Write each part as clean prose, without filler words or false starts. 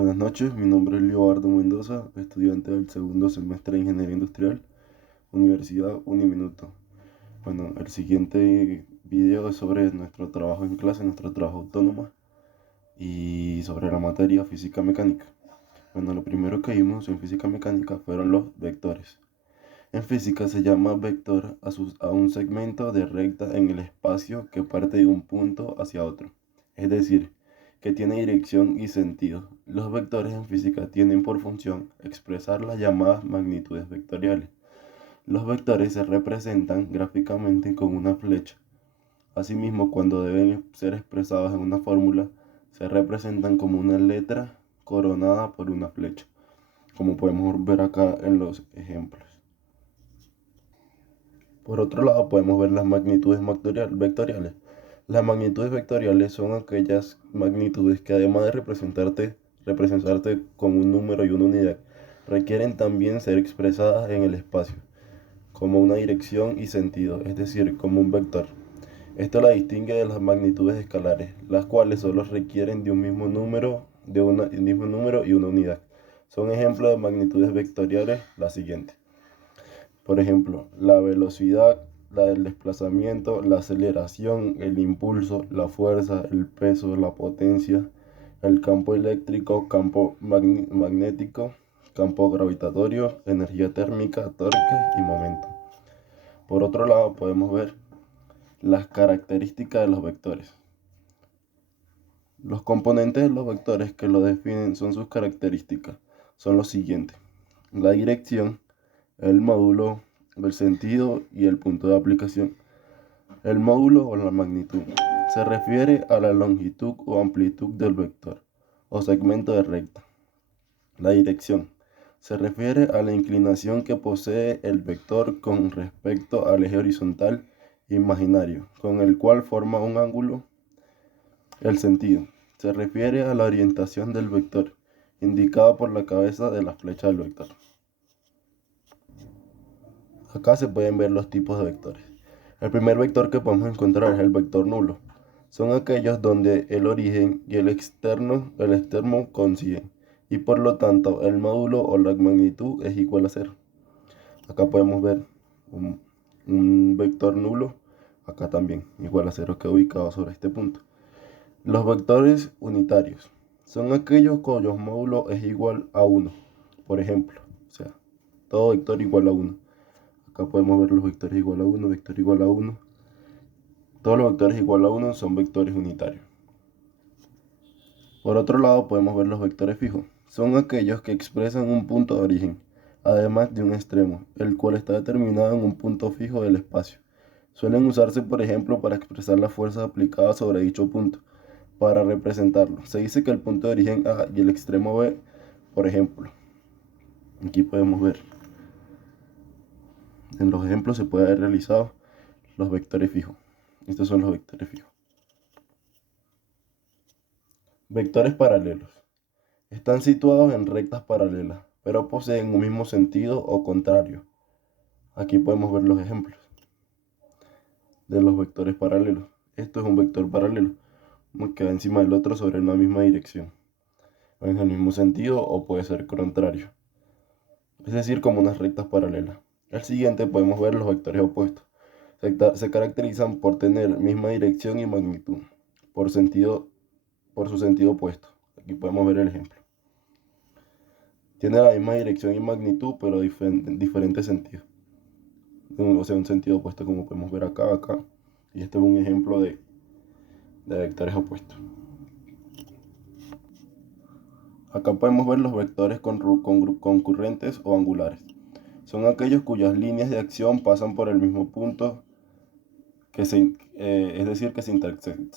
Buenas noches, mi nombre es Leobardo Mendoza, estudiante del segundo semestre de Ingeniería Industrial, Universidad Uniminuto. Bueno, el siguiente video es sobre nuestro trabajo en clase, nuestro trabajo autónomo y sobre la materia física mecánica. Bueno, lo primero que vimos en física mecánica fueron los vectores. En física se llama vector a un segmento de recta en el espacio que parte de un punto hacia otro, es decir, que tiene dirección y sentido. Los vectores en física tienen por función expresar las llamadas magnitudes vectoriales. Los vectores se representan gráficamente con una flecha. Asimismo, cuando deben ser expresados en una fórmula, se representan como una letra coronada por una flecha, como podemos ver acá en los ejemplos. Por otro lado, podemos ver las magnitudes vectoriales. Las magnitudes vectoriales son aquellas magnitudes que además de representarte con un número y una unidad, requieren también ser expresadas en el espacio, como una dirección y sentido, es decir, como un vector. Esto la distingue de las magnitudes escalares, las cuales solo requieren de un mismo número, y una unidad. Son ejemplos de magnitudes vectoriales las siguientes. Por ejemplo, la velocidad, la del desplazamiento, la aceleración, el impulso, la fuerza, el peso, la potencia, el campo eléctrico, campo magnético, campo gravitatorio, energía térmica, torque y momento. Por otro lado, podemos ver las características de los vectores. Los componentes de los vectores que lo definen son sus características. Son los siguientes: la dirección, el módulo, el sentido y el punto de aplicación. El módulo o la magnitud se refiere a la longitud o amplitud del vector o segmento de recta. La dirección se refiere a la inclinación que posee el vector con respecto al eje horizontal imaginario, con el cual forma un ángulo. El sentido se refiere a la orientación del vector, indicada por la cabeza de la flecha del vector. Acá se pueden ver los tipos de vectores. El primer vector que podemos encontrar es el vector nulo. Son aquellos donde el origen y el externo coinciden, y por lo tanto el módulo o la magnitud es igual a cero. Acá podemos ver un vector nulo, acá también, igual a cero, que ubicado sobre este punto. Los vectores unitarios son aquellos cuyos módulo es igual a 1. Por ejemplo, todo vector igual a 1. Acá podemos ver los vectores igual a 1, vector igual a 1. Todos los vectores igual a 1 son vectores unitarios. Por otro lado, podemos ver los vectores fijos. Son aquellos que expresan un punto de origen, además de un extremo, el cual está determinado en un punto fijo del espacio. Suelen usarse, por ejemplo, para expresar las fuerzas aplicadas sobre dicho punto. Para representarlo, se dice que el punto de origen A y el extremo B, por ejemplo, aquí podemos ver, en los ejemplos se puede haber realizado los vectores fijos. Estos son los vectores fijos. Vectores paralelos. Están situados en rectas paralelas, pero poseen un mismo sentido o contrario. Aquí podemos ver los ejemplos de los vectores paralelos. Esto es un vector paralelo, que va encima del otro sobre una misma dirección, o en el mismo sentido, o puede ser contrario, es decir, como unas rectas paralelas. El siguiente podemos ver los vectores opuestos. Se caracterizan por tener misma dirección y magnitud, por su sentido opuesto. Aquí podemos ver el ejemplo. Tiene la misma dirección y magnitud, pero diferente sentido. O sea, un sentido opuesto, como podemos ver acá. Y este es un ejemplo de vectores opuestos. Acá podemos ver los vectores concurrentes o angulares. Son aquellos cuyas líneas de acción pasan por el mismo punto, es decir, que se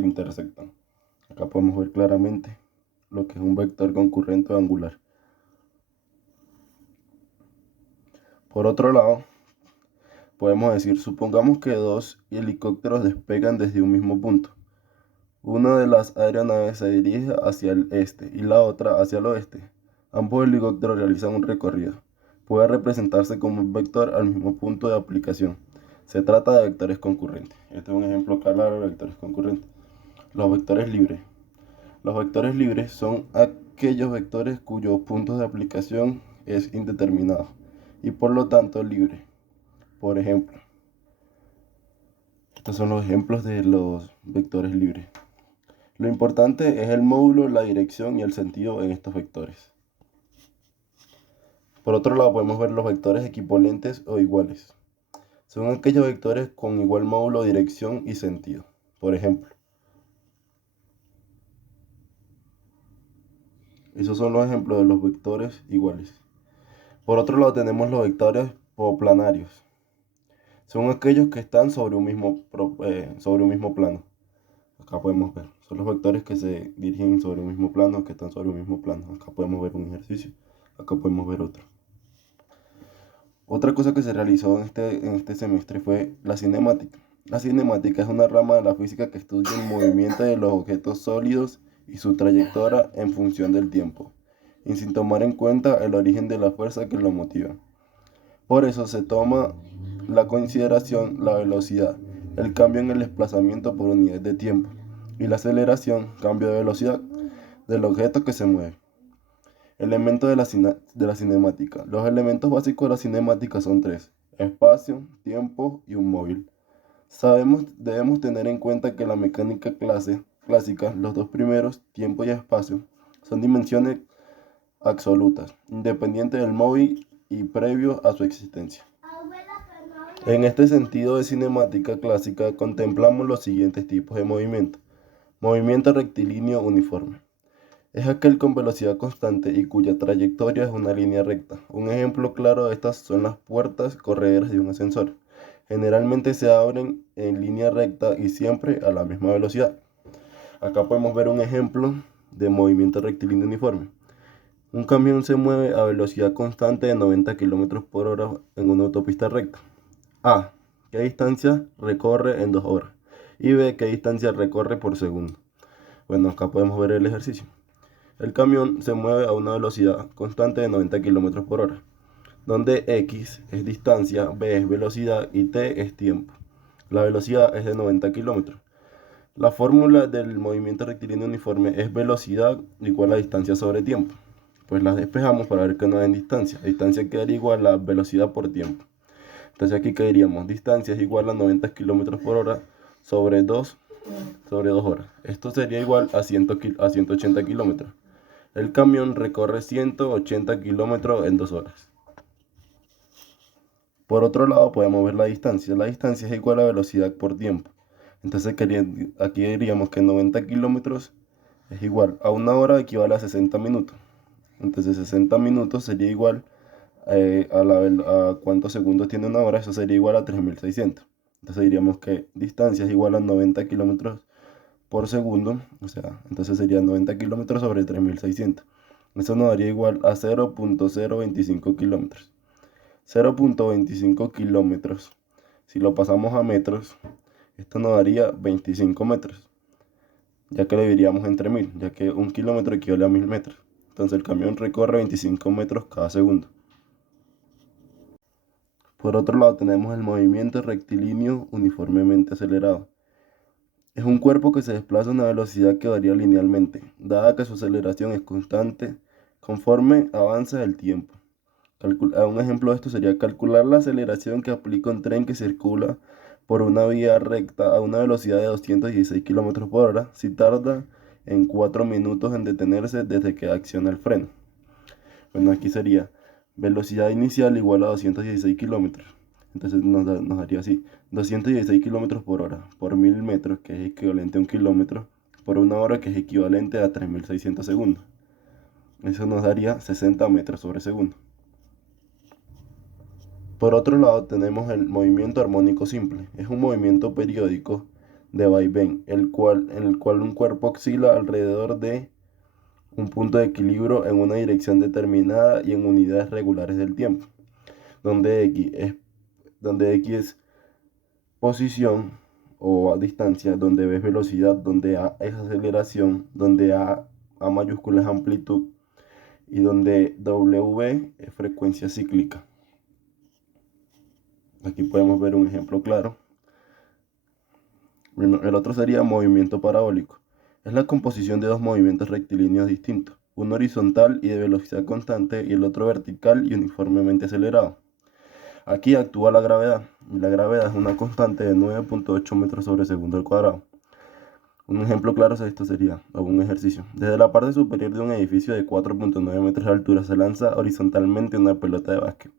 intersectan. Acá podemos ver claramente lo que es un vector concurrente o angular. Por otro lado, podemos decir, supongamos que dos helicópteros despegan desde un mismo punto. Una de las aeronaves se dirige hacia el este y la otra hacia el oeste. Ambos helicópteros realizan un recorrido. Puede representarse como un vector al mismo punto de aplicación. Se trata de vectores concurrentes. Este es un ejemplo claro de vectores concurrentes. Los vectores libres. Los vectores libres son aquellos vectores cuyos puntos de aplicación es indeterminado y por lo tanto libre. Por ejemplo, estos son los ejemplos de los vectores libres. Lo importante es el módulo, la dirección y el sentido en estos vectores. Por otro lado, podemos ver los vectores equivalentes o iguales. Son aquellos vectores con igual módulo, dirección y sentido. Por ejemplo, esos son los ejemplos de los vectores iguales. Por otro lado, tenemos los vectores poplanarios. Son aquellos que están sobre un mismo plano. Acá podemos ver. Son los vectores que se dirigen sobre un mismo plano, que están sobre un mismo plano. Acá podemos ver un ejercicio. Acá podemos ver otro. Otra cosa que se realizó en este semestre fue la cinemática. La cinemática es una rama de la física que estudia el movimiento de los objetos sólidos y su trayectoria en función del tiempo, y sin tomar en cuenta el origen de la fuerza que lo motiva. Por eso se toma la consideración la velocidad, el cambio en el desplazamiento por unidad de tiempo, y la aceleración, cambio de velocidad del objeto que se mueve. Elementos de la cinemática. Los elementos básicos de la cinemática son tres: espacio, tiempo y un móvil. Debemos tener en cuenta que en la mecánica clásica, los dos primeros, tiempo y espacio, son dimensiones absolutas, independientes del móvil y previo a su existencia. En este sentido de cinemática clásica contemplamos los siguientes tipos de movimiento. Movimiento rectilíneo uniforme. Es aquel con velocidad constante y cuya trayectoria es una línea recta. Un ejemplo claro de estas son las puertas correderas de un ascensor. Generalmente se abren en línea recta y siempre a la misma velocidad. Acá podemos ver un ejemplo de movimiento rectilíneo uniforme. Un camión se mueve a velocidad constante de 90 km por hora en una autopista recta. A. ¿Qué distancia recorre en 2 horas? Y B. ¿Qué distancia recorre por segundo? Bueno, acá podemos ver el ejercicio. El camión se mueve a una velocidad constante de 90 km por hora, donde X es distancia, B es velocidad y T es tiempo. La velocidad es de 90 km. La fórmula del movimiento rectilíneo uniforme es velocidad igual a distancia sobre tiempo. Pues las despejamos para ver que no hay distancia. La distancia quedaría igual a velocidad por tiempo. Entonces aquí quedaríamos distancia es igual a 90 km por hora sobre 2 horas. Esto sería igual a 180 kilómetros. El camión recorre 180 kilómetros en 2 horas. Por otro lado, podemos ver la distancia. La distancia es igual a velocidad por tiempo. Entonces aquí diríamos que 90 kilómetros es igual a una hora, equivale a 60 minutos. Entonces 60 minutos sería igual a cuántos segundos tiene una hora. Eso sería igual a 3600. Entonces diríamos que distancia es igual a 90 kilómetros por segundo. O sea, entonces sería 90 kilómetros sobre 3600. Eso nos daría igual a 0.025 kilómetros. 0.25 kilómetros. Si lo pasamos a metros, esto nos daría 25 metros, ya que lo dividiríamos entre 1000, ya que un kilómetro equivale a 1000 metros. Entonces el camión recorre 25 metros cada segundo. Por otro lado, tenemos el movimiento rectilíneo uniformemente acelerado. Es un cuerpo que se desplaza a una velocidad que varía linealmente, dada que su aceleración es constante conforme avanza el tiempo. Un ejemplo de esto sería calcular la aceleración que aplica un tren que circula por una vía recta a una velocidad de 216 km por hora si tarda en 4 minutos en detenerse desde que acciona el freno. Bueno, aquí sería velocidad inicial igual a 216 kilómetros. Entonces nos daría así: 216 kilómetros por hora por 1000 metros, que es equivalente a un kilómetro, por una hora, que es equivalente a 3600 segundos. Eso nos daría 60 metros sobre segundo. Por otro lado, tenemos el movimiento armónico simple. Es un movimiento periódico de vaivén, en el cual un cuerpo oscila alrededor de un punto de equilibrio en una dirección determinada y en unidades regulares del tiempo, donde X es posición o a distancia, donde B es velocidad, donde A es aceleración, donde A mayúscula es amplitud y donde W es frecuencia cíclica. Aquí podemos ver un ejemplo claro. Bueno, el otro sería movimiento parabólico. Es la composición de dos movimientos rectilíneos distintos. uno horizontal y de velocidad constante y el otro vertical y uniformemente acelerado. Aquí actúa la gravedad, y la gravedad es una constante de 9.8 metros sobre segundo al cuadrado. Un ejemplo claro de esto sería, o un ejercicio. Desde la parte superior de un edificio de 4.9 metros de altura se lanza horizontalmente una pelota de básquet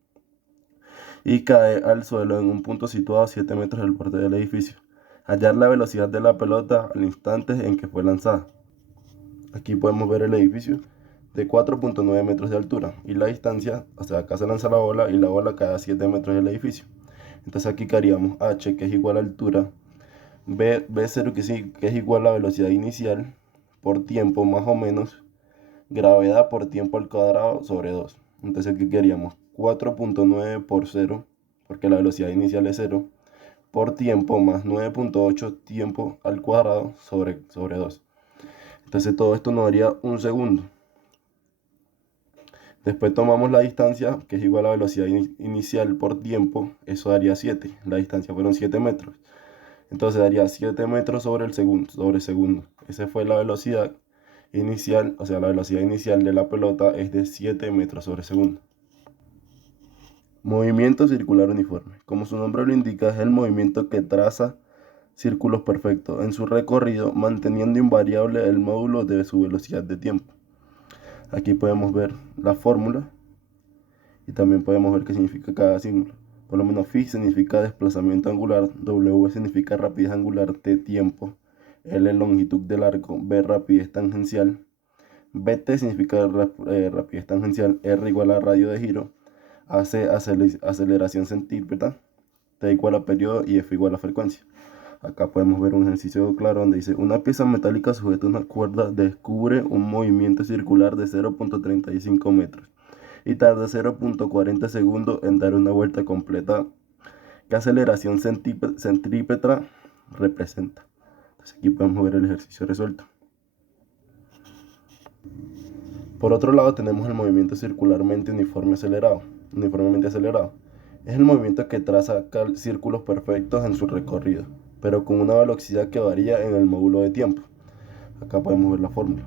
y cae al suelo en un punto situado a 7 metros del borde del edificio. Hallar la velocidad de la pelota al instante en que fue lanzada. Aquí podemos ver el edificio de 4.9 metros de altura y la distancia, o sea, acá se lanza la bola y la bola cae a 7 metros del edificio. Entonces aquí haríamos h, que es igual a altura, b0, que es igual a velocidad inicial, por tiempo más o menos, gravedad por tiempo al cuadrado sobre 2. Entonces aquí haríamos 4.9 por 0, porque la velocidad inicial es 0, por tiempo más 9.8 tiempo al cuadrado sobre 2. Entonces todo esto nos daría un segundo. Después tomamos la distancia, que es igual a la velocidad inicial por tiempo, eso daría 7. La distancia fueron 7 metros. Entonces daría 7 metros sobre el segundo, sobre segundo. Esa fue la velocidad inicial, o sea, la velocidad inicial de la pelota es de 7 metros sobre segundo. Movimiento circular uniforme. Como su nombre lo indica, es el movimiento que traza círculos perfectos en su recorrido, manteniendo invariable el módulo de su velocidad de tiempo. Aquí podemos ver la fórmula y también podemos ver qué significa cada símbolo. Por lo menos phi significa desplazamiento angular, w significa rapidez angular, t tiempo, l longitud del arco, b rapidez tangencial, bt significa rapidez tangencial, r igual a radio de giro, ac aceleración centípeta, t igual a periodo y f igual a frecuencia. Acá podemos ver un ejercicio claro donde dice: una pieza metálica sujeta a una cuerda descubre un movimiento circular de 0.35 metros y tarda 0.40 segundos en dar una vuelta completa. ¿Qué aceleración centrípeta representa? Entonces aquí podemos ver el ejercicio resuelto. Por otro lado tenemos el movimiento circularmente uniformemente acelerado. Es el movimiento que traza círculos perfectos en su recorrido, pero con una velocidad que varía en el módulo de tiempo. Acá podemos ver la fórmula,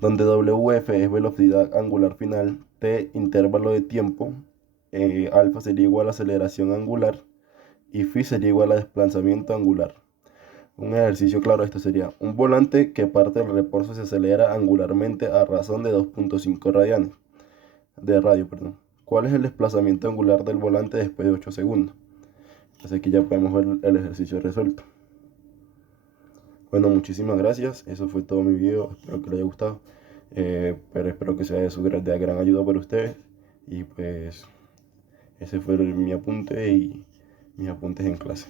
donde WF es velocidad angular final, T intervalo de tiempo, alfa sería igual a aceleración angular y phi sería igual a desplazamiento angular. Un ejercicio claro de esto sería: un volante que parte del reposo se acelera angularmente a razón de 2.5 radio. ¿Cuál es el desplazamiento angular del volante después de 8 segundos? Entonces aquí ya podemos ver el ejercicio resuelto. Bueno, muchísimas gracias. Eso fue todo mi video. Espero que les haya gustado. Pero espero que sea de gran ayuda para ustedes. Y pues ese fue mi apunte y mis apuntes en clase.